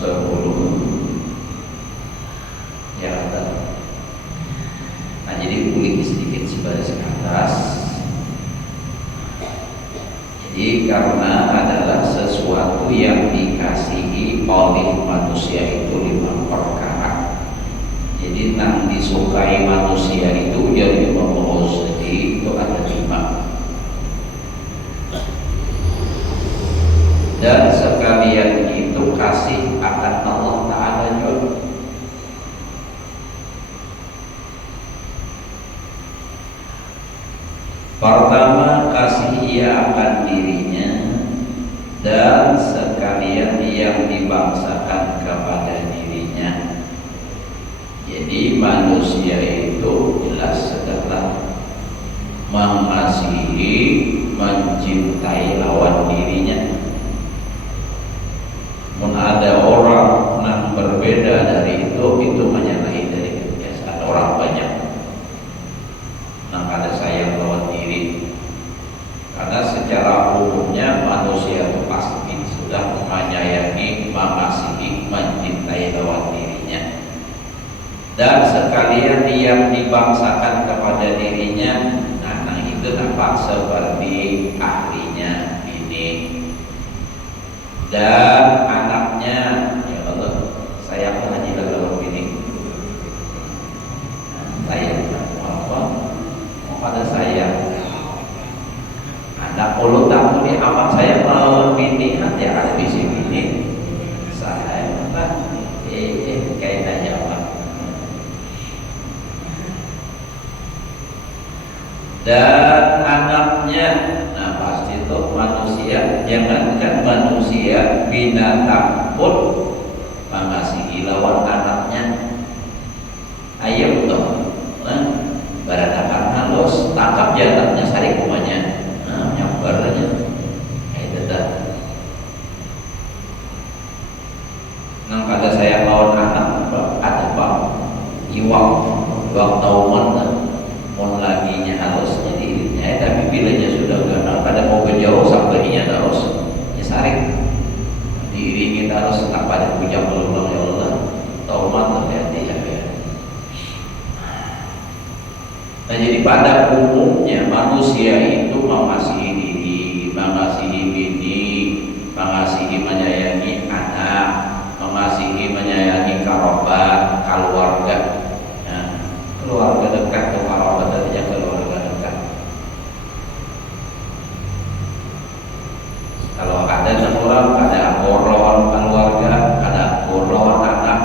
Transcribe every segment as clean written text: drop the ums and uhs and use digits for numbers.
10 ya kan. Nah jadi ulik sedikit sebaris ke atas. Jadi karena adalah sesuatu yang dikasihi oleh manusia itu 5 perkara. Jadi yang disukai manusia itu jadi Allah sendiri itu ada 5. Dan sekalian itu kasih akan Allah Ta'ala juga. Pertama, kasih ia akan dirinya dan sekalian yang dibangsakan kepada dirinya. Jadi manusia itu jelas adalah mengasihi, mencintai lawan dirinya. Ada orang yang berbeda dari itu menyalahi dari kebiasaan orang banyak. Nah, ada sayang lawan diri. Karena secara umumnya manusia itu pasti sudah menyayangi, mengasihi, mencintai lawan dirinya. Dan sekalian yang dibangsakan kepada dirinya, nah itu nampak seperti ahlinya ini. Dan anaknya, ya Allah, saya haji lawan ini. Saya apa? Pada saya anak puluh tahun ini apa saya melawan bini hati ada di sini saya apa kayaknya apa. Dan anaknya, nah pasti itu manusia, jangankan manusia, binatang pun mengasihi lawan anaknya. Ayam tuh, barangkali halus, tangkap jantannya, saring rumahnya, nyampernya, itu dah. Nang pada saya lawan anak, ada bang, iwak tauman, mon laginya halus, jadi tapi bilanya sudah enggak, pada mau berjauh sampainya terus, ya saring, diiringi terus, tak pada puja berulang ya Allah, tauman terjadi ya. Nah jadi pada umumnya manusia itu mengasihi diri, mengasihi bini, mengasihi menyayangi anak, mengasihi menyayangi kerabat, keluarga, nah, keluarga dekat atau kerabat saja keluarga dekat. Kalau ada 6 orang, ada koron keluarga, ada koron anak,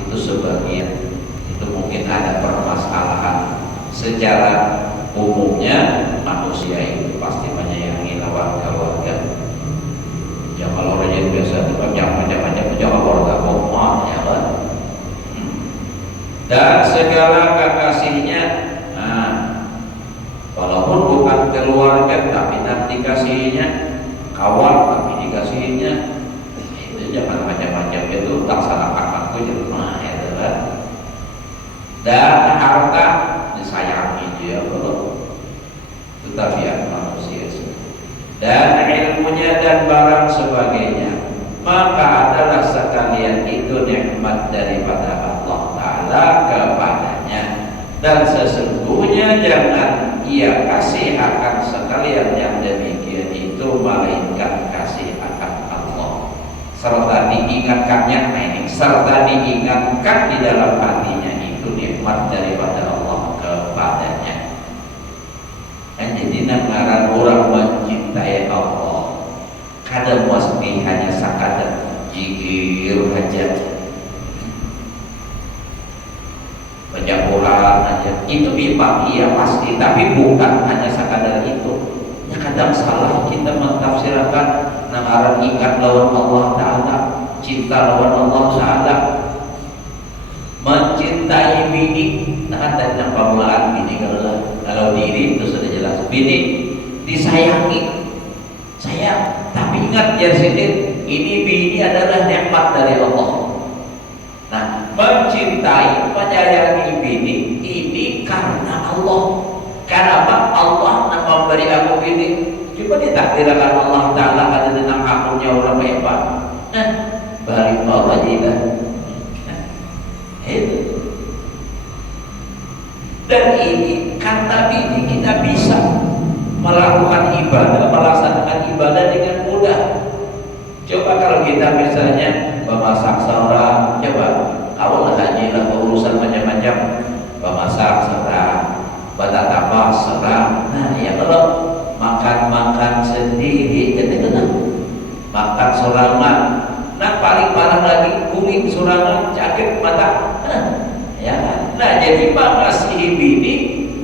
itu sebagian, itu mungkin ada permasalahan. Secara umumnya manusia itu pasti menyayangi lawan keluarga. Ya kalau orang biasa itu macam-macam keluarga koma ya kan. Dan segala kekasihnya, nah, walaupun bukan keluarga tapi nanti dikasihinya, kawan tapi dikasihinya, itu jangan macam-macam itu tak salah kakakku jadi mah ya kan. Dan harta disayangi dia kalau itu tabiat manusia. Dan ilmunya dan barang sebagainya, maka adalah sekalian itu nikmat daripada Allah Ta'ala kepadanya. Dan sesungguhnya jangan ia kasih akan sekalian yang demikian itu melainkan kasih akan Allah, serta diingatkannya, ini serta diingatkan di dalam hatinya itu nikmat daripada Allah kepadanya. Dan jadi nagaran orang mencintai Allah kadang mesti hanya sakadar zikir hajat, baca Quran aja, itu memang iya pasti, tapi bukan hanya sakadar itu. Ya kadang salah kita mentafsirkan nagaran ingat lawan Allah Ta'ala, cinta lawan Allah Ta'ala, mencintai bini. Nah ada pemulaan bini kalau diri itu sudah jelas, bini disayangi, sayang, tapi ingat ya sedih, ini bini adalah nikmat dari Allah. Nah mencintai, menyayangi bini ini karena Allah. Karena apa? Allah yang memberi aku bini. Coba ditakdirkan Allah Ta'ala ada tentang akunnya orang hebat. Nah balik Allah kita. Itu. Dan ini karena ini kita bisa melakukan ibadah, melaksanakan ibadah dengan mudah. Coba kalau kita misalnya memasak seorang, coba awal haji lah urusan macam-macam, memasak serang, batata serang. Nah ya kalau makan sendiri jadi tenang, makan sorangan. Nah paling parah lagi kuning sorangan, cakep mata. Ya kan? Nah jadi mengasihi bini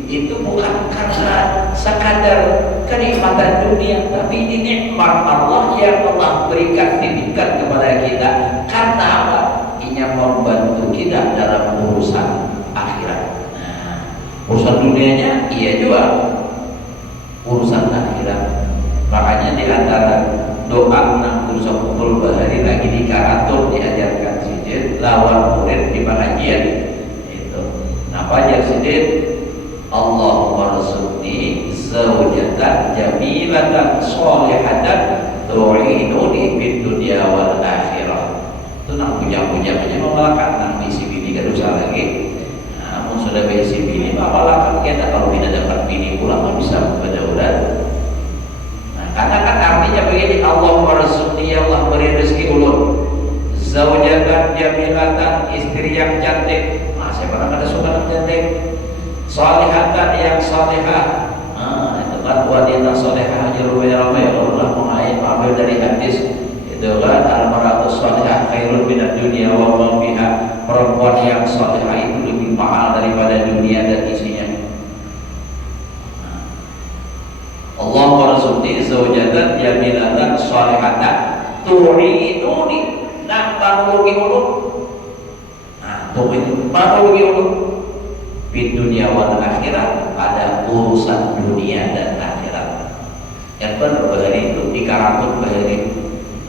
itu bukan karena sekadar kenikmatan dunia, tapi ini nikmat Allah yang Allah berikan, titipkan kepada kita. Karena apa? Ini membantu kita dalam urusan akhirat. Nah, urusan dunianya iya juga, urusan akhirat. Makanya di antara doa menanggung sopul bahari lagi di karatur diajarkan sijil lawan murid di pengajian itu. Napa ajar sijil? Allahumma rzuqni zawjatan jamilatan sholihatan tu'inuni fid dunya wal akhirah. Itu nang puja-puja aja memalakan nang misi bini kan usah lagi. Namun sudah misi bini memalakan kita, kalau tidak dapat bini pula nggak bisa berdaulat. Nah, karena kan artinya begini, Allahumma rzuqni, ya Allah beri rezeki ulun zawjatan jamilatan, istri yang cantik. Nah, saya pernah ada suka cantik. Salihatan yang salihah. Nah, itu kan wanita salihah aja ramai Allah mengain ambil dari hadis itu kan al-mar'atu salihah khairun minad dunya wa ma fiha. Perempuan yang salihah itu lebih mahal daripada dunia dan isinya. Allah warzuqni zawjatan jamilatan salihatan tu'inuni nang panulugi ulun. Nah, tu'inuni panulugi ulun di dunia wal akhirat, ada urusan dunia dan akhirat. Yang berbahari itu di karantung bahari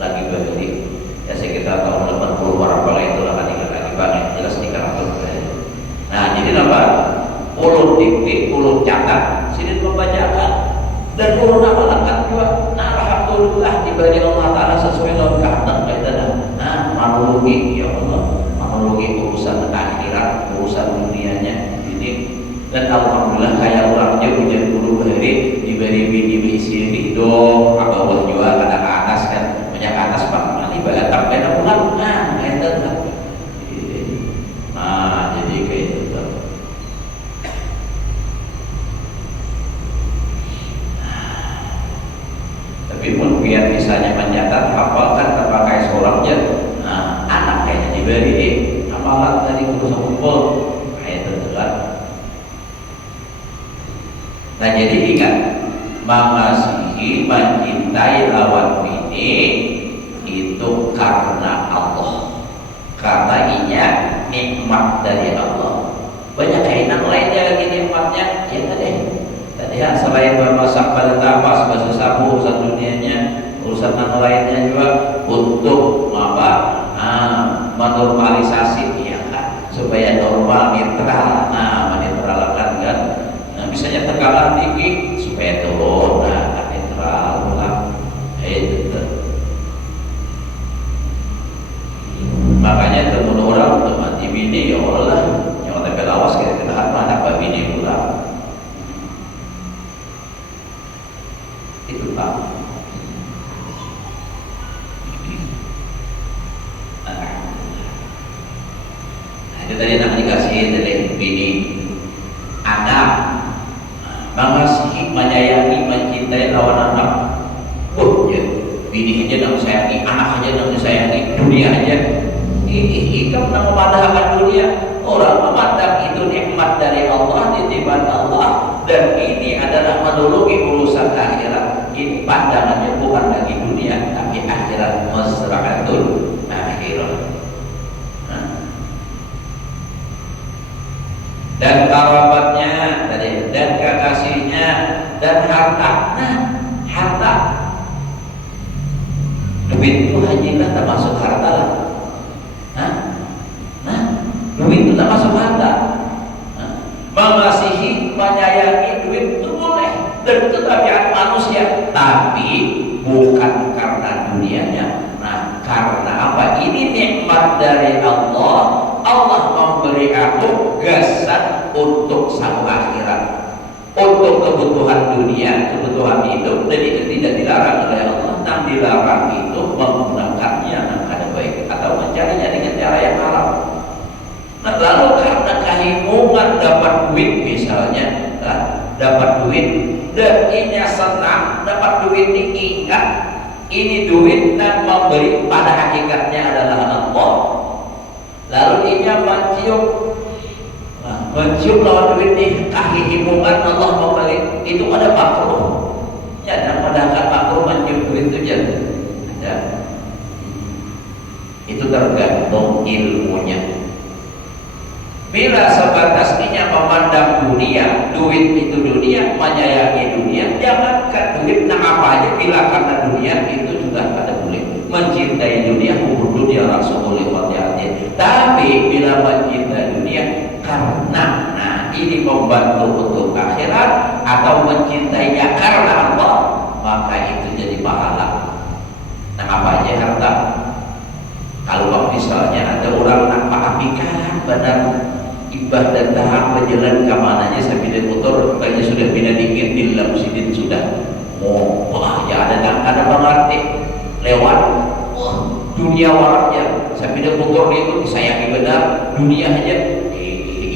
lagi bahari. Ya sekitar tahun 80 berapa itu lah lagi banyak jelas di karantung bahari. Nah jadi apa? Ulun dikti, ulun catat, sini membacakan dan ulun amalkan juga. Nah alhamdulillah diberi Allah Taala sesuai dengan kehendak kita. Nah manurugi ya Allah, manurugi urusan akhirat, urusan dunianya. Dan alhamdulillah kayak orangnya hujan bulu bahari diberi bini isi hidup abawah juga kada ke atas kan banyak atas pak nanti bagatap beda pulang. Nah itu lah. Nah jadi kayak itu. Tapi pun biar misalnya mencatat hafalkan terpakai seorang aja. Nah anak kayaknya diberi amalan dari guru sekumpul kayak itu kan. Nah jadi ingat, mengasihi, mencintai lawan bini itu karena Allah, karena inya nikmat dari Allah. Banyak kainan lainnya lagi nikmatnya. Ya tadi ya selain memasak pada tapas, bahasa sabu urusan dunianya, urusan yang lainnya juga untuk apa? Menormalisasi ya kan, supaya normal netral. Nah menetralkan kan. Misalnya tekanan tinggi supaya turun, nah netral lah. Itu. Makanya temen orang teman di bini ya Allah yang tempel awas kita tahan anak bini pula. Itu Pak. Nah, itu tadi nak dikasih dari bini anak. Mengasihi, menyayangi, mencintai lawan anak. Ya, bini aja nang sayangi, anak aja nang disayangi, dunia aja. Ini kamu nang memandangkan dunia. Orang memandang itu nikmat dari Allah, titipan Allah, dan ini adalah menolongi urusan akhirat. Ini pandangannya bukan lagi dunia, tapi akhirat, masra'atul akhirat. Dan kerabatnya tadi, dan kekasihnya, dan harta. Nah, harta, duit itu hajilah termasuk harta lah. Nah, duit itu termasuk harta. Mengasihi, menyayangi duit itu boleh, dan itu tabiat manusia, tapi bukan karena dunianya, Nah, karena apa? Ini nikmat dari Allah. Allah memberi aku gasan untuk sang akhirat, untuk kebutuhan dunia, kebutuhan hidup, dan itu tidak dilarang oleh Allah. Yang dilarang itu menggunakannya dengan cara baik atau mencarinya dengan cara yang haram. Nah, lalu karena kehimungan dapat duit misalnya, dapat duit, dan ini senang dapat duit ini, ingat ini duit dan memberi pada hakikatnya adalah Allah. Lalu ia mencium lawan duit ini, kehimungan Allah memberi, itu ada makruh. Ya, dan padahal makruh mencium duit itu jadi ada. Itu tergantung ilmunya. Bila sebatas ini memandang dunia, duit itu dunia, menyayangi dunia, jangankan duit, nah apa aja bila karena dunia itu juga ada boleh. Mencintai dunia, hubur dunia langsung boleh hati-hati. Tapi bila mencintai dunia karena, nah ini membantu untuk akhirat atau mencintainya karena Allah, maka itu jadi pahala. Nah apa aja harta? Kalau misalnya ada orang nampak apikan benar ibadah tahap berjalan kemananya sambil motor kayaknya sudah bina dikit di dalam sidin sudah wah ya ada pengerti lewat dunia warahnya sambil motor itu disayangi benar dunia aja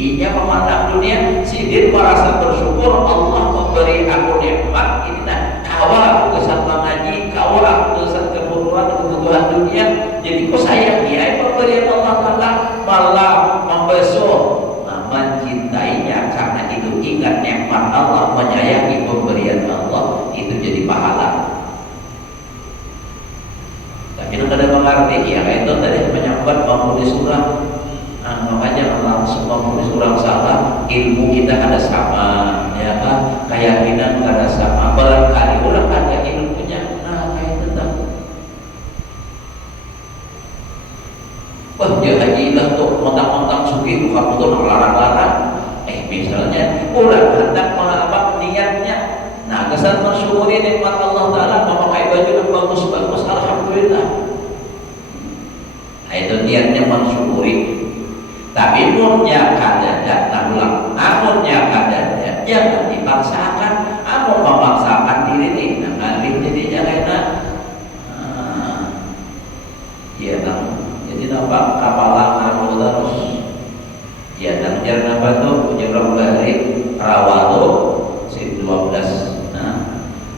ia memandang dunia sidin merasa bersyukur Allah memberi aku nikmat ini nah kawal aku kesan mengaji kawal aku kesan kebutuhan dunia jadi kok sayang dia pemberian Allah Ta'ala malah membesuk mencintainya karena itu ingat nikmat Allah, menyayangi pemberian Allah, itu jadi pahala. Tapi itu ada mengerti ya, itu tadi menyambat menulis surah. Makanya langsung menulis surah salah, ilmu kita ada sama, ya kan? Keyakinan ada sama. Barangkali orang ada ilmunya, nah kayak itu tak. Wah dia haji lah tuh, mentang-mentang suki bukan untuk larang-larang. Misalnya orang hendak mengapa niatnya, nah kesan mensyukuri nikmat Allah Ta'ala memakai baju yang bagus-bagus, alhamdulillah. Nah itu niatnya mensyukuri. Tapi munnya kadang, nah ulang, amunnya kadang jangan dipaksakan, amun memaksakan diri nih, nah ngalih jadinya enak. Iya nah. Jadi nampak kapalan terus ya dan jarang apa tuh ujar balik rawalo sin 12 nah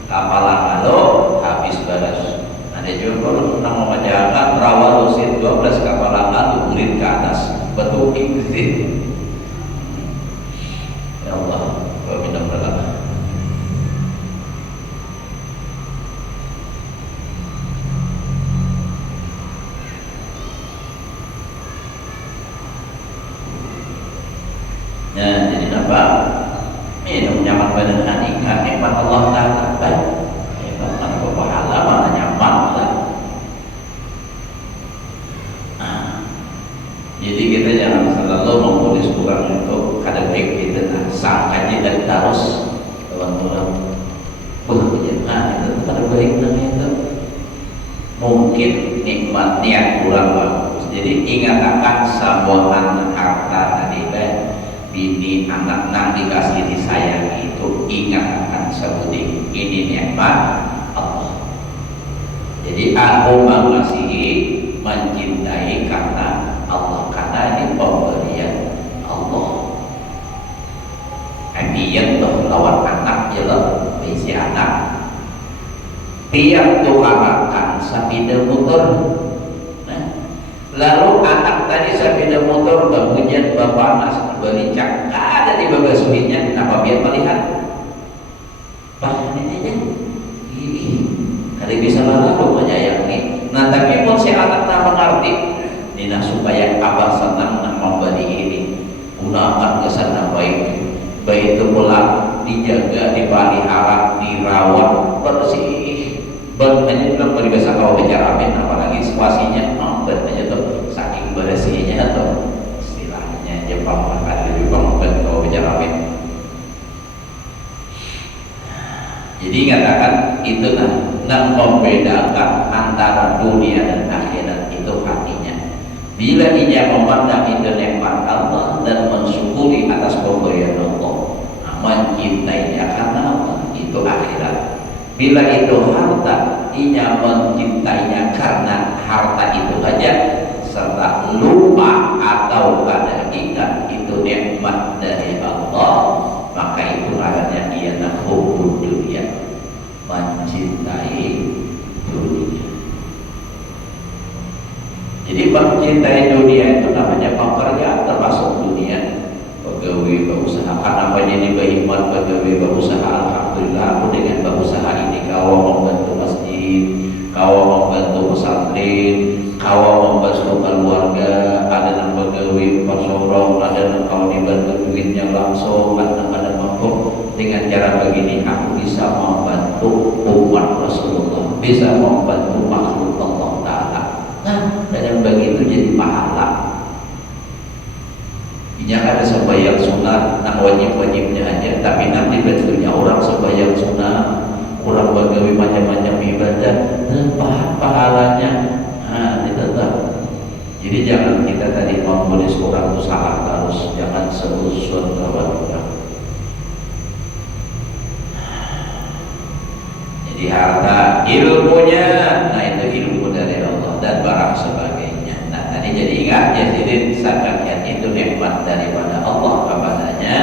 kapalan halo habis balas ada juga nama majakan rawalo sin 12 kapalan halo murid ke atas betul itu ya Allah wa minna berlama. Ya, jadi apa? Minum nyaman badan nikah, nikmat Allah Ta'ala baik. Nikmat mana berpahala, mana nyaman lah. Jadi kita jangan selalu menulis kurang untuk kadang baik kita sang kaji dan terus teman-teman. Jangan itu kadang baik itu. Mungkin nikmat niat kurang bagus. Jadi ingat akan sambutan harta tadi baik. Bini anak nang dikasih disayangi itu ingat akan sebutin ini nikmat Allah. Jadi aku mengasihi mencintai karena Allah karena ini pemberian Allah. Ambien tuh lawan anak jelas bisi anak tiap tukarakan sapida motor. Lalu anak tadi sepeda motor berhujan berpanas berlicak ada di bagasuhinya kenapa biar melihat bahkan ini aja kali bisa lalu menyayangi nah tapi pun si anak tak mengerti Nina supaya abah senang nak memberi ini gunakan kesana baik baik itu pula dijaga dipelihara dirawat bersih hanya bilang beri biasa kau bicara amin apalagi situasinya hanya tuh saking bersihnya atau istilahnya Jepang makan lebih banget kau bicara amin. Jadi katakan itu nah membedakan antara dunia dan akhirat itu hatinya. Bila ia memandang itu nikmat Allah dan mensyukuri atas pemberian Allah, mencintainya karena Allah, itu akhirat. Bila itu harta, ia mencintainya karena harta itu saja, serta lupa atau pada ingat itu nikmat dari Allah, maka itu adanya ia hubbud dunia, mencintai dunia. Jadi mencintai dunia itu namanya pekerjaan, termasuk dunia. Pegawai berusaha, karena jadi beriman pegawai berusaha, alhamdulillah aku dengan berusaha ini kau membantu masjid, kau membantu pesantren, kau membantu keluarga, ada yang pegawai persorong, ada yang kau dibantu duitnya langsung, ada mampu dengan cara begini aku bisa membantu umat Rasulullah, bisa membantu makhluk Allah Ta'ala. Nah, dengan begitu jadi pahala. Jangan ada sembahyang sunat, nak wajib-wajibnya aja, tapi nanti bentuknya orang sembahyang sunat, orang bagawi macam-macam ibadah, pahalanya, tetap. Jadi jangan kita tadi memponis orang itu salah terus, jangan seuzon kawan orang. Jadi harta, ilmunya, nah itu ilmu dari Allah dan barang sebagainya. Nah tadi jadi ingat ya, jadi sekalian itu nikmat daripada Allah kepadanya,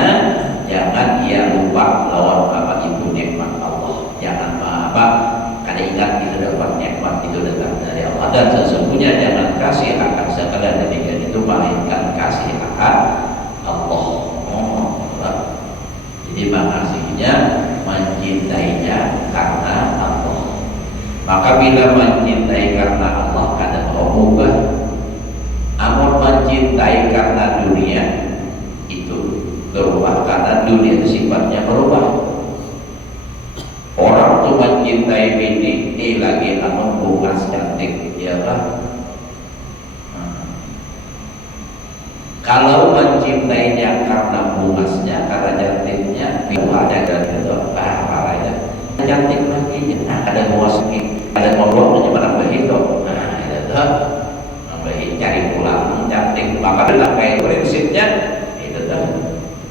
jangan ia lupa lawan apa itu nikmat Allah. Jangan apa, karena ingat itu dapat nikmat itu datang dari Allah, dan sesungguhnya jangan kasih akan segala demikian itu melainkan kasih akan Allah. Jadi makasihnya mencintainya karena Allah. Maka bila mencintai karena Allah kadang berubah. Amun mencintai karena dunia itu berubah, karena dunia itu sifatnya berubah. Orang tuh mencintai bini, lagi amun bunga cantik, ya kan? Kalau mencintainya karena bungasnya, karena cantiknya, ada dan itu parahnya. Cantik lagi, ada bunga sedikit, ada ngobrol menyebarang begitu. Nah, itu cari pulang cantik, maka dalam kayak prinsipnya itu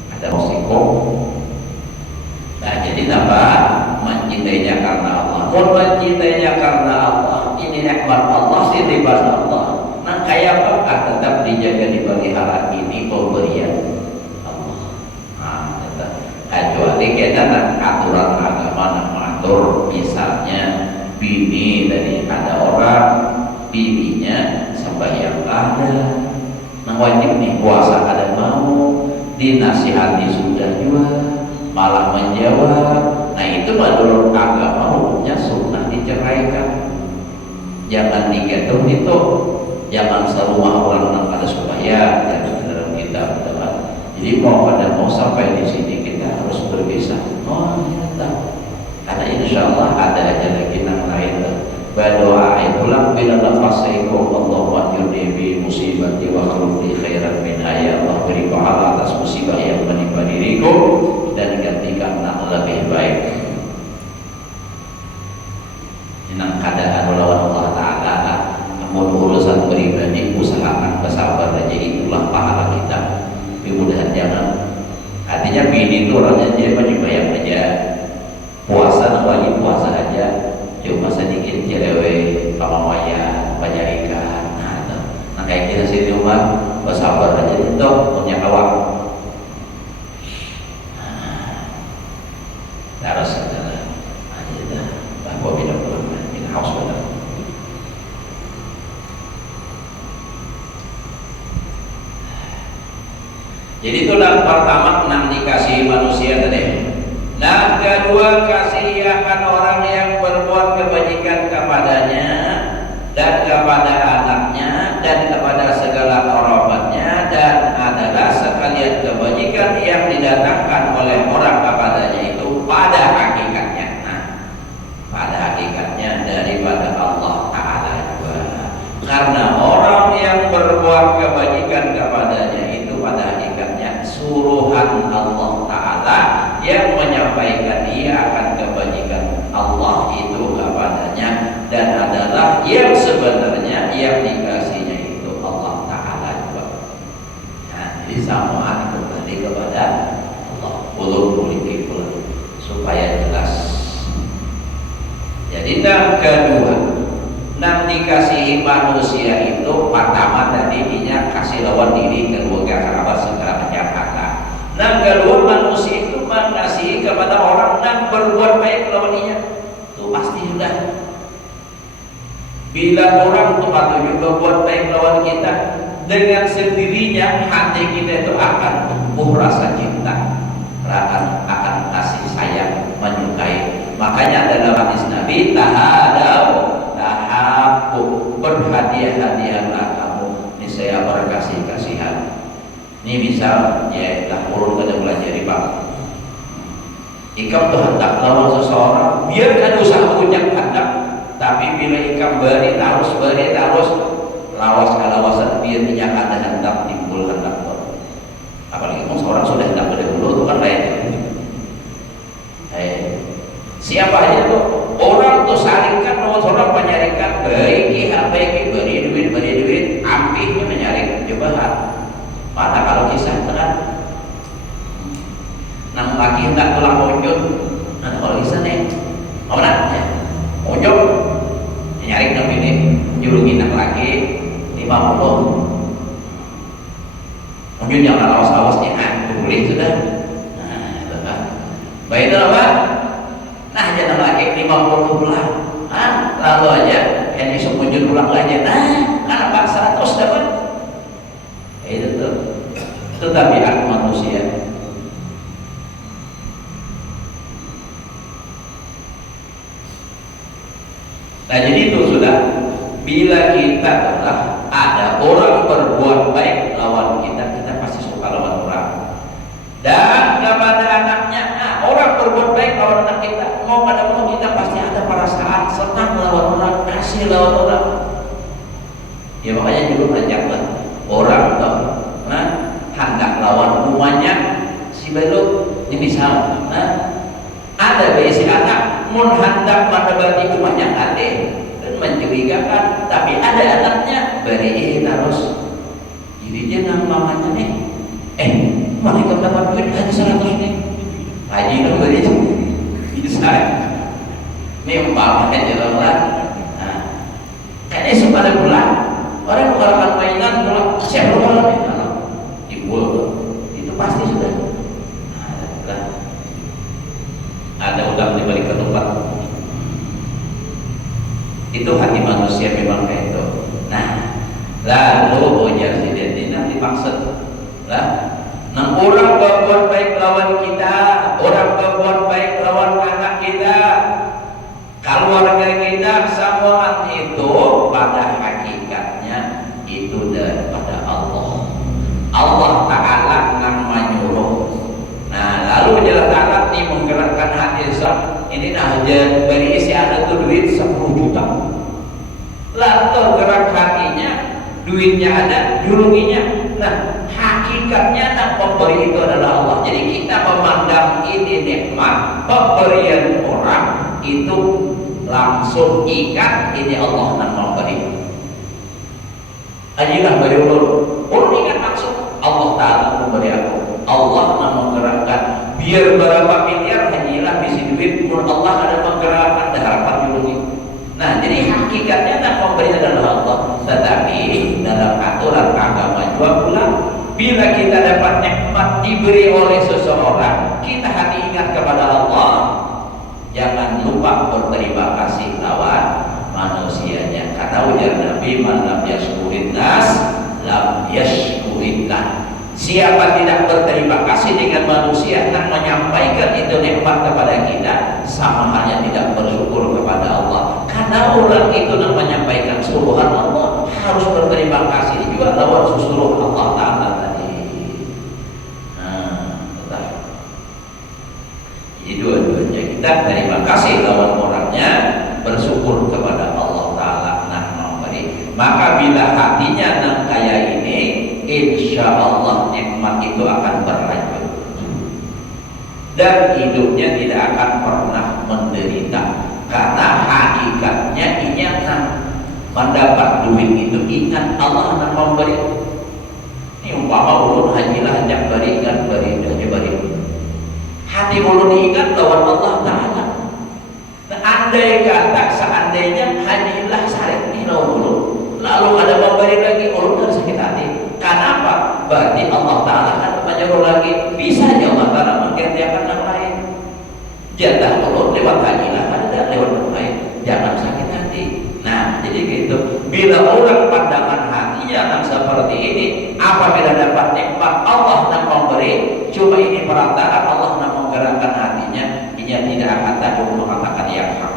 ada resiko. Nah jadi apa? Mencintainya karena Allah. Kalau mencintainya karena Allah, ini nikmat Allah, titipan Allah. Nah kayak apa? Tetap dijaga, dipelihara, ini pemberian Allah. Nah tetap. Kecuali kita aturan agama mengatur, misalnya bini dari ada orang bininya sembahyang ada, nah wajib nih puasa ada mau, dinasihati sudah juga malah menjawab. Nah itu menurut agama hukumnya sunnah diceraikan, jangan digendong itu, jangan serumah orang yang pada supaya jangan dalam kita betul. Jadi mau pada mau sampai di sini kita harus berpisah. Oh ya, karena insya Allah ada aja lagi yang lain. Berdoa itulah bila nafasikum Allah wajurni bi musibati wa khulufli khairan min ya Allah, beri pahala atas musibah yang menimpa diriku dan gantikan yang lebih baik. Inang keadaan lawan Allah Ta'ala, namun urusan pribadi usahakan bersabar aja, itulah pahala kita. Mudah-mudahan jangan, artinya bini itu orangnya dia menyembahyang aja, puasa wajib puasa aja, cuma sedikit celewe kalau waya banyak ikan. Nah kayak kita sih di rumah bersabar aja itu punya kawan. Terus adalah aja dah bahwa bina pulang bina haus betul. Jadi itulah pertama enam dikasih manusia tadi. Nah kedua kasihan orang yang berbuat kebajikan kepadanya dan kepada anaknya dan kepada segala kerabatnya, dan adalah sekalian kebajikan yang didatangkan oleh orang kepadanya itu pada hakikatnya. Nah, pada hakikatnya daripada Allah Ta'ala juga. Karena orang yang berbuat kebajikan kepadanya itu pada hakikatnya suruhan Allah Ta'ala yang menyampaikan dia akan kebajikan Allah itu kepadanya, dan adalah ia manusia itu pertama tadi dia kasih lawan diri, kedua kerabat segala macam kata. Nah kedua manusia itu mengasihi kepada orang yang berbuat baik lawan dia. Itu pasti sudah. Bila orang itu juga berbuat baik lawan kita, dengan sendirinya hati kita itu akan tumbuh rasa cinta, akan kasih sayang, menyukai. Makanya dalam hadis Nabi, tahadau tahabu, berhadiah-hadiahlah kamu, niscaya berkasih-kasihan. Ini misal ya dah urut kada belajar Bang. Ikam tuh hendak lawan seseorang, biar ada usaha punya hendak, tapi bila ikam beri terus lawas kalawasan biar tidak ada hendak timbul hendak baru. Apalagi kalau seorang sudah hendak berdahulu itu kan lain. Siapa aja tuh orang tuh saringkan lawan seorang menyarikan baiki beri duit ampihnya menyaring coba. Mana kalau kisah tenan nang laki hendak tulang ojol, nah kalau kisah nih mau nak ya ojol nyaring nang ini nyurungin nang laki 50 mungkin yang lawas-lawasnya boleh sudah. Nah itu kan baik itu apa, nah jangan lagi 50 bulan lalu aja ini semuanya pulang aja, nah anak bangsa 100 dapat. Itu tuh itu tabiat manusia. Nah jadi itu sudah, bila kita telah ada orang berbuat baik lawan kita, kita pasti suka lawan orang. Dan kepada anaknya, orang berbuat baik lawan anak kita, mau kada mau kita pasti ada perasaan senang lawan orang, kasih lawan orang. Ya makanya dulu ajaklah orang tuh, hendak lawan rumahnya si belok, ini misal, ada bayi si anak, mun hendak mendebati rumahnya ada dan mencurigakan, tapi ada anaknya beri terus, jadi dia nang mamanya nih, mereka dapat duit hanya 100 nih, haji dong beri itu, bisa, ini umpamanya jalan lah, kayaknya sepada bulan, orang mengeluarkan mainan pulang, siapa lupa nih, timbul, itu pasti sudah, ada udang di balik ketupat. Itu hati manusia memang kayak itu. Nah, lalu ujar si Dedi nanti maksud lah, nang orang berbuat baik lawan kita, orang berbuat baik lawan anak kita, keluarga kita, semua itu pada hakikatnya itu daripada Allah. Allah Ta'ala yang menyuruh. Nah lalu jalan Ta'ala ini menggerakkan hati ini beri isi ada tuh duit 10 juta, lalu gerak hatinya, duitnya ada, jurunginya. Nah hakikatnya yang pemberi itu adalah Allah. Jadi kita memandang ini nikmat pemberian orang itu langsung ingat ini Allah yang memberi. Ajilah beri ulun ingat langsung Allah Ta'ala memberi aku, Allah yang menggerakkan. Biar berapa miliar hanyalah bisi duit menurut Allah ada menggerakkan harapan dulu. Nah jadi hakikatnya yang memberi adalah Allah. Tetapi dalam aturan agama juga pula, bila kita dapat nikmat diberi oleh seseorang, kita hati ingat kepada Allah, jangan lupa berterima kasih lawan manusianya. Karena ujar Nabi, man lam yashkurin nas lam yashkurillah. Siapa tidak berterima kasih dengan manusia dan menyampaikan itu nikmat kepada kita, sama halnya tidak bersyukur kepada Allah. Karena orang itu yang menyampaikan suruhan Allah harus berterima kasih juga lawan suruh Allah Ta'ala tadi. Jadi dua-duanya kita terima kasih lawan orangnya, bersyukur kepada Allah Ta'ala yang memberi. Maka bila hatinya yang kaya ini, insya Allah nikmat itu akan berlanjut dan hidupnya tidak akan pernah menderita. Karena hakikatnya ingat mendapat duit itu ingat Allah yang memberi. Ini umpama ulun hajilah hanya berikan beri hati ulun ingat lawan Allah Ta'ala. Andai kata seandainya hajilah sarik ini lawan ulun lalu ada memberi lagi, ulun kan sakit hati. Kenapa? Berarti Allah Ta'ala kan menyuruh lagi, bisa aja Allah Ta'ala menggantikan yang lain. Jatah ulun lewat haji lah, ada lewat yang lain. Jangan sakit hati. Nah, jadi gitu. Bila orang pandangan hatinya yang seperti ini, apabila dapat nikmat Allah yang memberi, cuma ini perantara Allah yang menggerakkan hatinya, dia tidak akan takut mengatakan yang hak.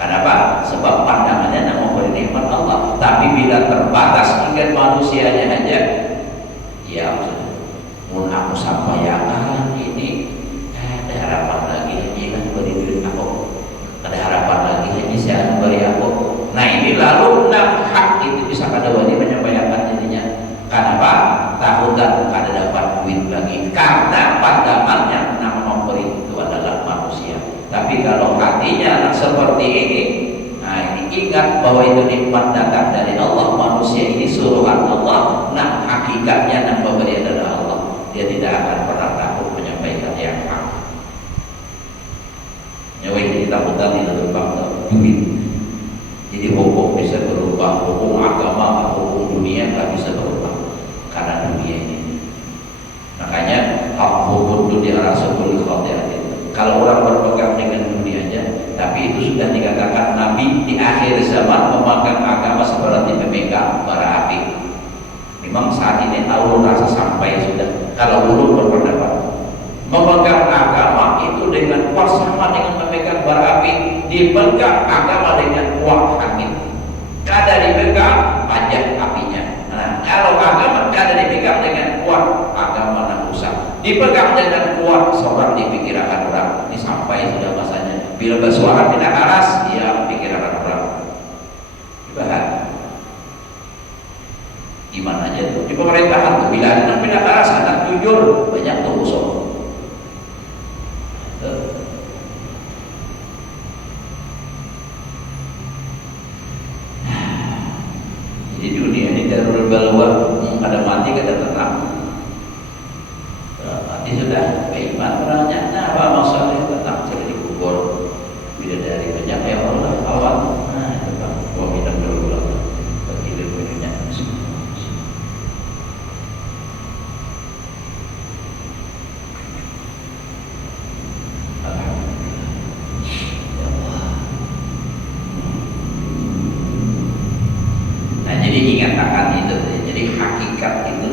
Kenapa? Sebab pandangannya yang memberi nikmat Allah. Tapi bila terbatas dengan manusianya aja, ya mun aku sampaikan ini, ada harapan lagi jangan beri duit aku, ada harapan lagi haji saya beri aku. Nah ini lalu hak itu bisa kada wani menyampaikan jadinya. Kenapa? Takut dan kada dapat duit lagi karena pandangannya yang memberi itu adalah manusia. Tapi kalau hatinya seperti ini, nah ini ingat bahwa itu nikmat datang dari Allah. Manusia ini suruhan Allah. Nah hakikatnya yang memberi adalah Allah. Dia tidak akan pernah takut menyampaikan yang hak. Nyawa ini takutan tidak berbang duit. Jadi hukum bisa berubah, hukum agama, hukum dunia nggak bisa berubah karena dunia ini. Makanya hak hukum dunia rasul khotiratin. Kalau orang berpegang dengan dunianya, tapi itu sudah dikatakan Nabi di akhir zaman memegang agama seperti memegang bara api. Memang saat ini tahu rasa sampai sudah. Kalau dulu berpendapat memegang agama itu dengan kuat sama dengan memegang bara api. Dipegang agama dengan kuat angin. Kada dipegang pajak apinya. Nah, kalau agama kada dipegang dengan kuat, agama nak rusak. Dipegang dengan kuat, seorang dipikirkan orang. Ini sampai sudah masanya. Bila bersuara tidak keras, ya pikirkan orang. Ibarat gimana aja tuh di pemerintahan tuh, bila ada tidak keras, anak jujur, banyak tuh musuh. Jadi dunia ini darul balwa, ada mati kada tenang. Mati sudah beriman orangnya, nah apa masalah tetap jadi dikubur. Bila dari banyak ya Allah awal, nah itu kan gua minum dulu lah, berkilir minumnya. Jadi ingat akan itu. Jadi hakikat itu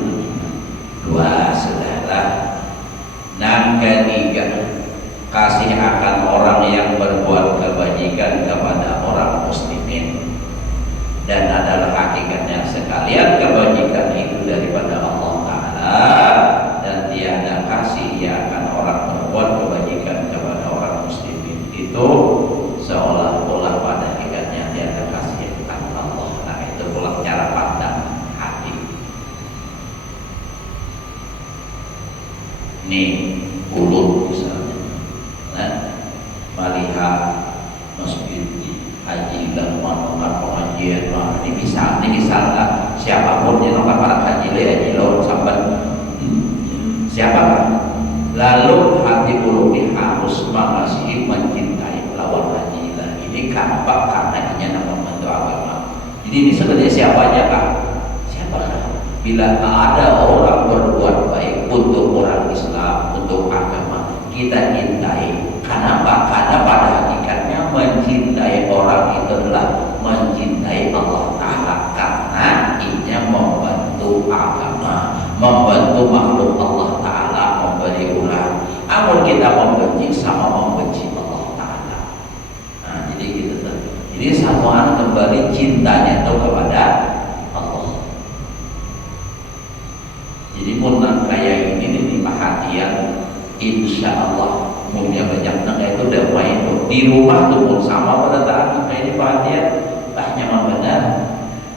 dua saudara. Dan ketiga, kasih akan orang yang berbuat kebajikan kepada orang muslimin. Dan adalah hakikatnya sekalian kebajikan itu daripada Allah Ta'ala. Dan tiada kasih yang akan orang berbuat kebajikan kepada orang muslimin itu seolah-olah pada hakikatnya tiada kasih akan Allah. Nah itu pula cara pandang hati. Ini ulun misalnya, nah, melihat masjid haji dan melakukan pengajian, nah, ini misalnya siapapun yang melakukan haji lawan sampai siapa kan? Lalu hati ulun ini harus mengasihi, mencintai lawan haji. Ini kenapa? Karena ini nama membantu agama. Jadi ini sebenarnya siapanya kan? Siapa kan? Bila ada orang berbuat baik untuk orang Islam, untuk agama, kita cintai. Kenapa? Karena pada hakikatnya mencintai orang itu adalah mencintai Allah Ta'ala. Karena ia membantu agama, membantu makhluk Allah Ta'ala, memberi ulang. Namun kita membenci sama membenci Allah Ta'ala. Nah, jadi gitu tuh. Jadi samaan kembali cintanya itu kepada Allah. Jadi munang kayak ini nih perhatian, insya Allah mulia banyak nang itu udah main di rumah tuh pun sama pada taat kayak ini perhatian, tak nyaman benar.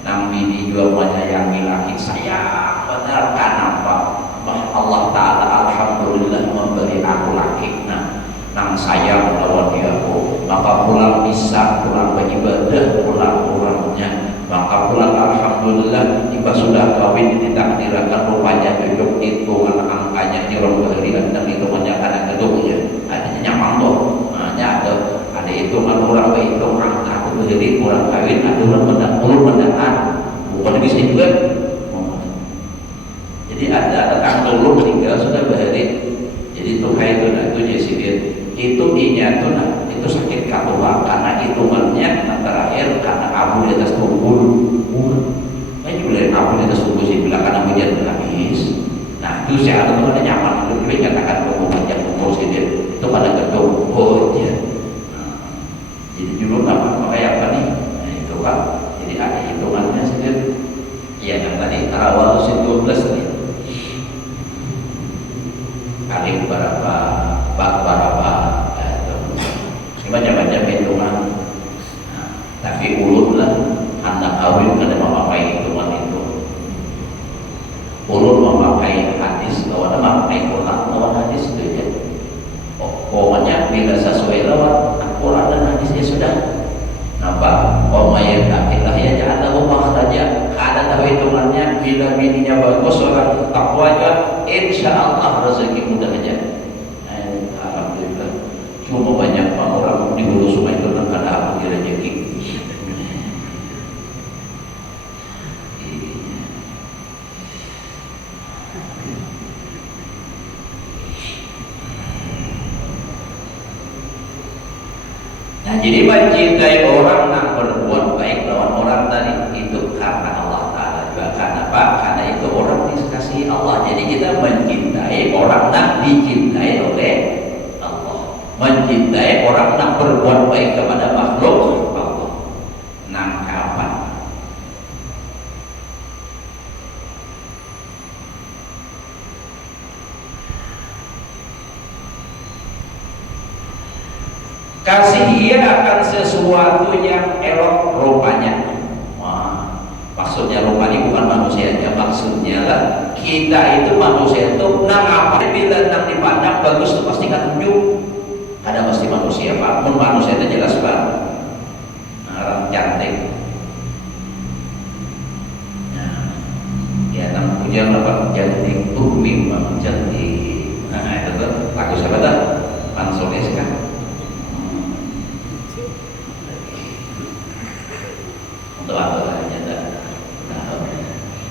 Nang bini juga menyayangi laki saya benar kan apa? Allah Ta'ala alhamdulillah memberi aku laki. Nah, nang sayang lawan dia aku, maka pulang bisa pulang beribadah pulang kurangnya. Maka pulang alhamdulillah jika sudah kawin ditakdirkan rupanya cucuk itu angkanya nyuruh kehadiran dan itu menyatakan gedungnya adanya nyaman tuh, ada hitungan orang berhitung angka beri kurang kawin ada orang mendangan bukan bisa juga. Jadi ada tanggung tinggal sudah beri. Jadi Tuhan itu jesidir itu inya itu sakit katulang karena hitungannya terakhir karena abu di atas tubuh. Ini boleh abu di atas tubuh sih bila karena hujan habis. Nah itu saya ada nyaman lebih katakan pengumuman yang umur sedikit itu pada gedung ya. Jadi dulu apa kayak apa nih? Nah itu kan jadi ada hitungannya sedikit. Iya yang tadi awal 12 tadi. Kali berapa bak berapa macam-macam hitungan. Nah, tapi urut lah anak kawin kada memakai hitungan itu. Urut memakai hadis lawan memakai Quran lawan hadis itu ya. Pokoknya bila sesuai lawan Quran dan hadis ya sudah. Nampak? Mayyatakillah ya ja'alahu makhraja. Ada tahu hitungannya bila bininya bagus orang takwanya insyaallah rezeki mudah aja. Alhamdulillah. Cuma banyak orang di hulu sungai itu tak ada apa rezeki. Nah, jadi mencintai orang yang berbuat baik lawan orang tadi itu karena Allah Ta'ala juga. Karena apa? Karena itu orang dikasihi Allah. Jadi kita mencintai orang yang dicintai oleh Allah. Mencintai orang yang berbuat baik kepada makhluk Allah. Nah, kapan? Kasih dia akan sesuatu yang elok rupanya. Wah, maksudnya rupanya bukan manusia aja, maksudnya lah kita itu manusia itu nang apa bila nang dipandang bagus itu pasti kan tunjuk. Ada pasti manusia pak, pun manusia itu jelas pak. Orang cantik. Nah, ya nang pujian apa cantik, memang cantik. Nah itu tuh lagu siapa tuh? Pansones kan?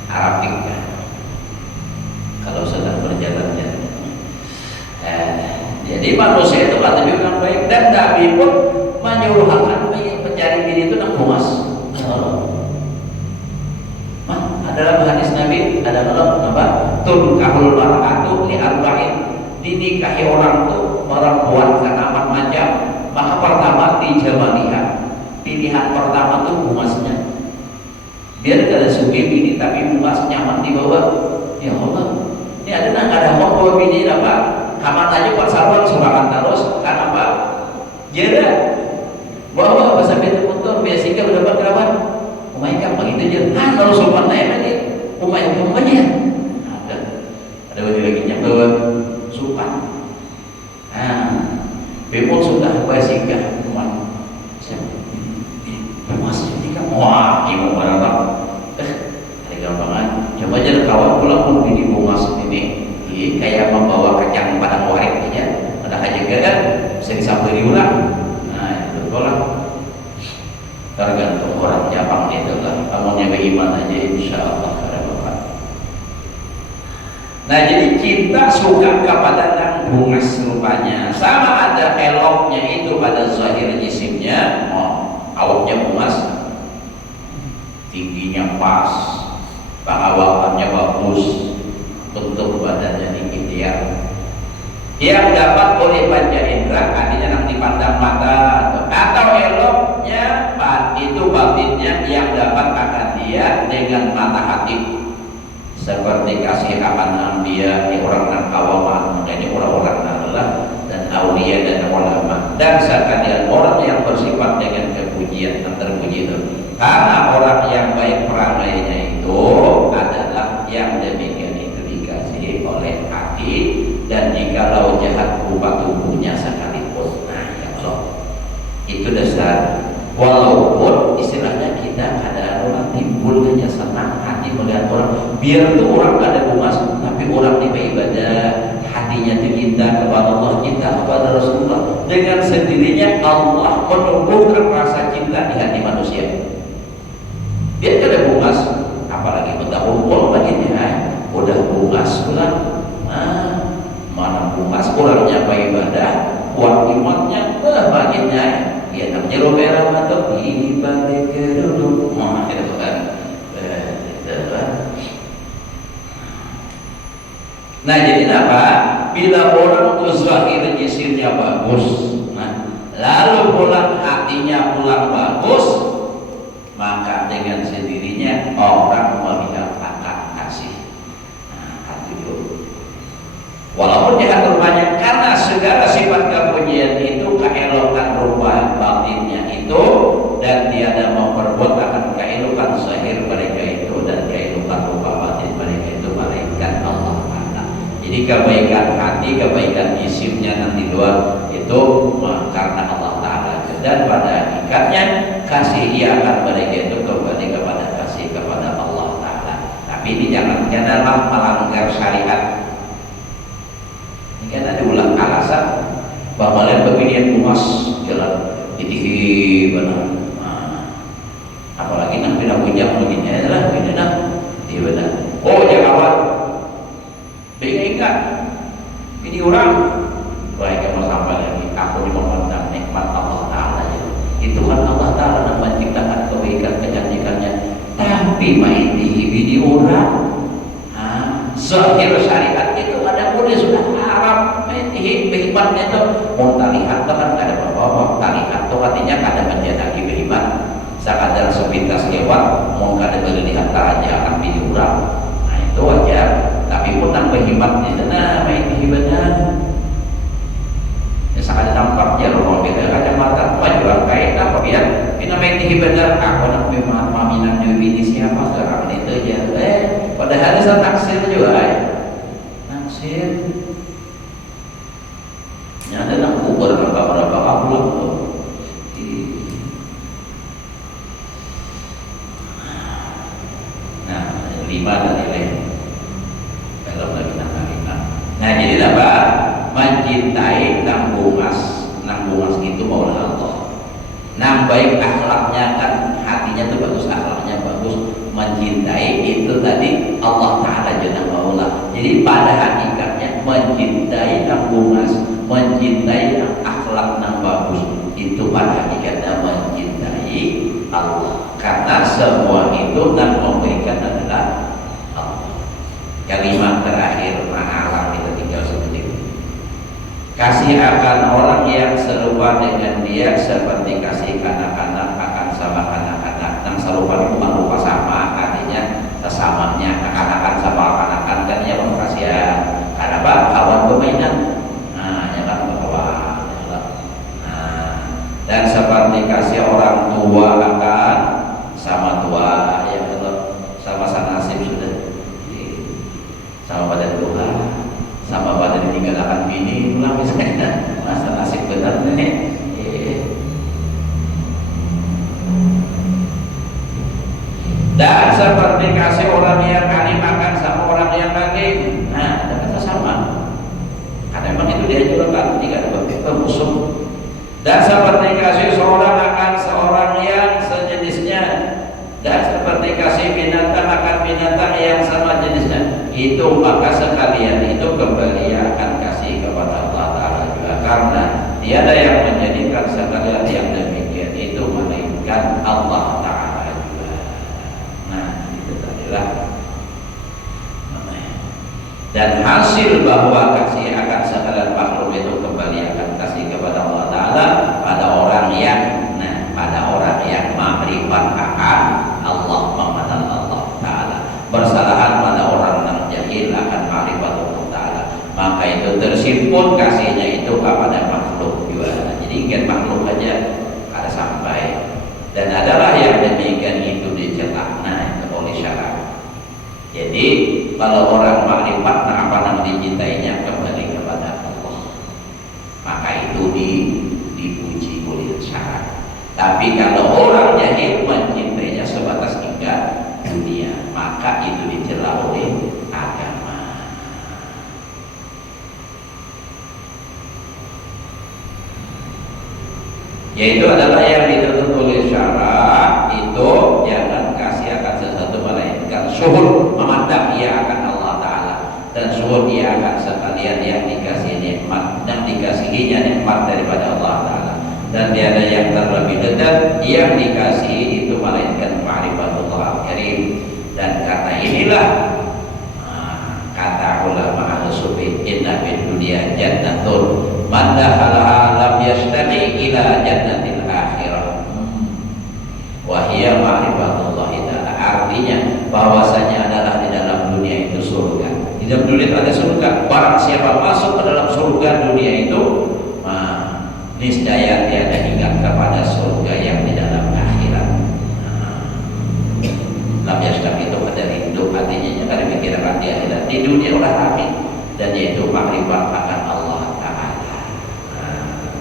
Arabik kan? Kalau sedang berjalan jadi manusia itu kata bilang baik dan Nabi pun menyuruh akan mencari diri itu nang puas. Dalam hadis Nabi ada apa? Tunkahul mar'atu li arba'in, dinikahi orang tuh perempuan karena empat macam. Maka pertama di jamaliha, pilihan pertama tuh puasnya. Biar ada suki bini tapi puas nyaman di bawah. Ya Allah, ini ada mau bawa bini apa? Kaman aja Pak Sarwan surakan terus karena apa? Jeda bahwa bahasa pintu motor biasanya udah berkerabat. Umay gampang itu aja. Kalau sopan naik lagi, umay umpamanya ada lagi nya bahwa sopan. Bepon sudah basikan umay. Bermasuk ini kan wah ibu barang ada gampangan. Coba aja kawan pulang pun di bungas ini. Kayak membawa kacang padang warik aja, ada aja gak bisa disamperi ulang. Nah itu betul lah. Tergantung orang Jepang itu lah. Kamu beriman aja insya Allah ada bapak. Nah jadi kita suka kepada yang bungas rupanya. Sama ada eloknya itu pada zahir jisimnya. Awaknya bungas, tingginya pas, pengawalannya bagus, bentuk badannya ideal. Yang dapat oleh panca indera artinya nanti pandang mata, atau eloknya itu batinnya yang dapat akan dia dengan mata hati. Seperti kasih akan dia orang yang kawaman, menjadi orang-orang Allah dan aulia dan ulama, dan sekalian orang yang bersifat dengan kepujian dan terpuji itu. Karena orang yang baik perangainya itu adalah yang demikian itu dikasihi oleh hati, dan jikalau jahat rupa tubuhnya sekalipun. Nah ya Allah, itu dasar. Walaupun istilahnya kita ada orang timbul hanya senang hati melihat orang, biar tuh orang ada bungas, tapi orang di ibadah hatinya cinta kepada Allah, cinta kepada Rasulullah, dengan sendirinya Allah menumbuhkan rasa cinta di hati Dia kada bungas, apalagi udah kumpul baginya, udah bungas pulang. Mana bungas kurangnya ibadah, kuat imannya, baginya ya namanya Romero atau di balik kerudung, itu kan. Nah jadi apa? Bila orang itu zahir jisimnya bagus, lalu pulang hatinya pulang bagus, maka dengan sendirinya orang melihat akan kasih. Walaupun diatur banyak, karena segala sifat kepujian itu keelokan rupa batinnya itu, dan tiada memperbuat akan keelokan zahir mereka itu dan keelokan rupa batin mereka itu melainkan Allah Ta'ala. Jadi kebaikan hati, kebaikan jisimnya nanti luar itu karena Allah Ta'ala, dan pada hakikatnya kasih ia akan mereka itu kembali kepada kasih kepada Allah Ta'ala. Tapi ini janganlah melanggar syariat. Karena diulang alasan bahwa lain pemilihan umas jalan ini benar. Apalagi nak pindah punya begini adalah pindah nak di benar. Oh ya kawan, bingung ingat ini orang baik kalau sampai lagi aku memandang nikmat Allah Taala itu kan Allah Taala yang menciptakan kebaikan kecantikannya, tapi mainihi bini orang zahir syariat itu ada pun sudah haram. Behibatnya itu mau talihat itu kan ada apa-apa. Talihat itu artinya kada menjadi behibat sekadar sepintas lewat mau kada melihat taraja bini orang. Nah itu wajar, tapi pun nang behibatnya itu main behibadan ya sekadar nampak ya rumah beda kacamata wajuran kait apa biar ini main behibadan aku nak memang maminan bini siapa sekarang itu aja padahal ada taksir juga taksir yang ada nak kubur berapa kabulan nah 5 dari lain belum lagi nak. Nah jadi apa mencintai nang bungas itu maulah Allah, nang baik akhlaknya kan hatinya tuh bagus, akhlaknya bagus, mencintai itu tadi Allah Ta'ala jalla ma'ala. Jadi pada hakikatnya mencintai nang bungas, mencintai nang akhlak nang bagus, itu pada hakikatnya mencintai Allah, karena semua itu nang memberikan adalah Allah. Kalimat terakhir ma'alam kita tinggal seperti itu. Kasih akan orang yang serupa dengan dia seperti kasih kanak-kanak akan sama kanak-kanak. Yang serupa itu bukan rupa sama, artinya sesamanya kekanakan sama kanakan kan ya kasihan. Karena apa? Kawan permainan. Nah, ya kan kawan. Dan seperti kasih orang tua akan sama tua, ya kalau sama nasib sudah. Sama badan Tuhan, sama badan ditinggalkan bini pulang misalnya, masa nasib benar nih. Dan seperti kasih orang yang alim akan sama orang yang alim. Nah, ada kata sama. Karena memang itu dianjurkan jika ada bermusuh. Dan seperti kasih seorang akan seorang yang sejenisnya. Dan seperti kasih binatang akan binatang yang sama jenisnya. Itu maka sekalian itu kembali akan kasih kepada Allah Ta'ala juga, karena tiada yang menjadikan sekalian yang demikian itu melainkan Allah Ta'ala juga. Nah itu tadilah. Dan hasil bahwa kasih akan sekalian makhluk itu kembali akan kasih kepada Allah Ta'ala pada orang yang makrifat akan Allah, mengenal Allah Ta'ala. Bersalahan pada orang yang jahil akan makrifat Allah Ta'ala, maka itu tersimpul kasihnya itu kepada makhluk juga. Jadi ingat makhluk aja ada sampai, dan adalah yang demikian itu dicetak oleh syarat. Jadi kalau orang makrifat apa yang dicintainya kembali kepada Allah, maka itu dipuji oleh syarat. Tapi kalau orang jahil mencintainya sebatas hingga dunia, maka itu dicela oleh agama. Yaitu adalah yang dituntut oleh syarat itu jangan kasih suhud, memandang ia akan Allah Ta'ala, dan suhud ia akan sekalian yang dikasih nikmat, yang dikasihinya nikmat daripada Allah Ta'ala, dan tiada yang terlebih dekat yang dikasihi itu melainkan ma'rifatullah al-karim. Dan kata inilah kata ulama al-sufi, inna fid dunya jannatun man dakhalaha lam yashtaqi ila jannatil akhirah wa hiya ma'rifatullah ta'ala. Artinya bahwasanya adalah di dalam dunia itu surga. Di dalam dunia ada surga. Barang siapa masuk ke dalam surga dunia itu, niscaya tiada ingat kepada surga yang di dalam akhirat. Lam yashtaqi itu ada rindu, artinya jangan dipikirkan di akhirat. Di dunia udah rame, dan yaitu makrifat akan Allah Ta'ala.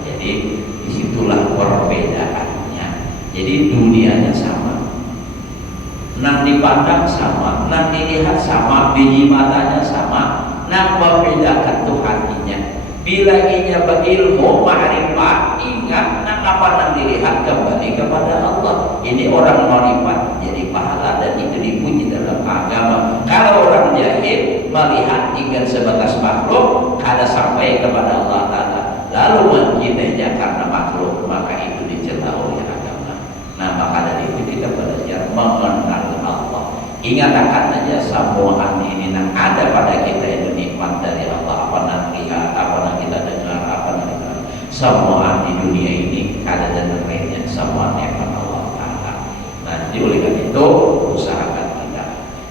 Jadi disitulah perbedaannya. Jadi dunianya sama, nang dipandang sama, nang dilihat sama, biji matanya sama, nang membedakan tuh hatinya. Bila inya berilmu ma'rifat, ingat nang apa nang dilihat kembali kepada Allah. Ini orang ma'rifat jadi pahala, dan itu dipuji dalam agama. Kalau orang jahil melihat ingat sebatas makhluk, kada sampai kepada Allah Ta'ala, lalu mencintainya karena makhluk, maka itu dicela oleh agama. Nah, maka dari itu kita belajar mengenal Allah. Ingat akan aja semua ini yang ada pada kita itu nikmat dari Allah. Apa yang lihat, apa yang kita dengar, apa yang kita semua di dunia ini ada dan lainnya, semua nikmat Allah Ta'ala. Nah, jadi oleh karena itu usahakan kita.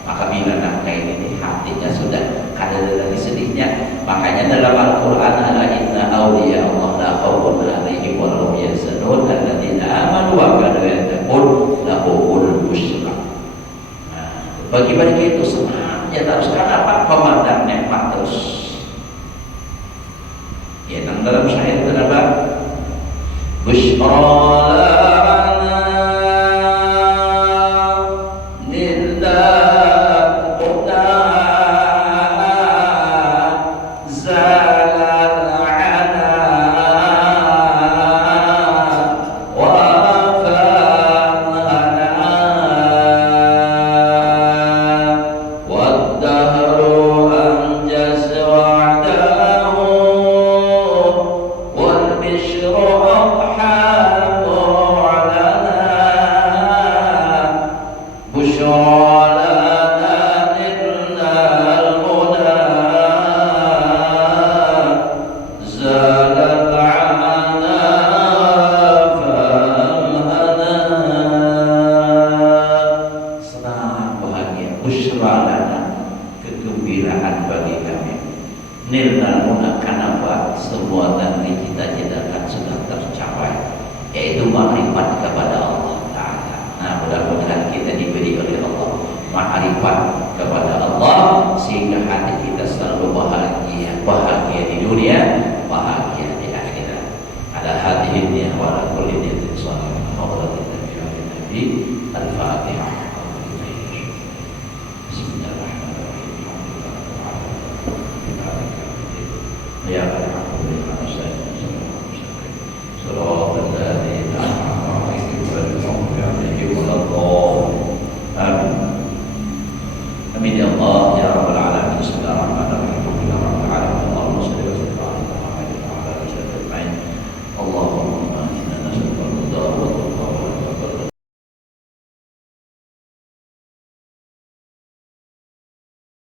Maka bila nangka ini hatinya sudah kada lagi sedihnya. Makanya dalam Al-Quran ala inna awliya Allah la khawfun alaihim wa lahum yahzanun alladzina amanu wa kanu yattaqun lahumul busyra. Bagi mereka itu senangnya terus, karena apa? Memandang nikmat terus. Ya, dalam syair terdapat busyra lana lillah qudna zalal ana wa kegembiraan bagi kami. Nilna muna kanapa semua dan dicita-citakan sudah tercapai, yaitu makrifat kepada Allah Ta'ala. Nah, mudah-mudahan kita diberi oleh Allah makrifat kepada Allah sehingga hati kita selalu bahagia di dunia, bahagia di akhirat. Ada hati ini wa ala kulli niyatin shalihah. Nabi Al-Fatihah. Ya.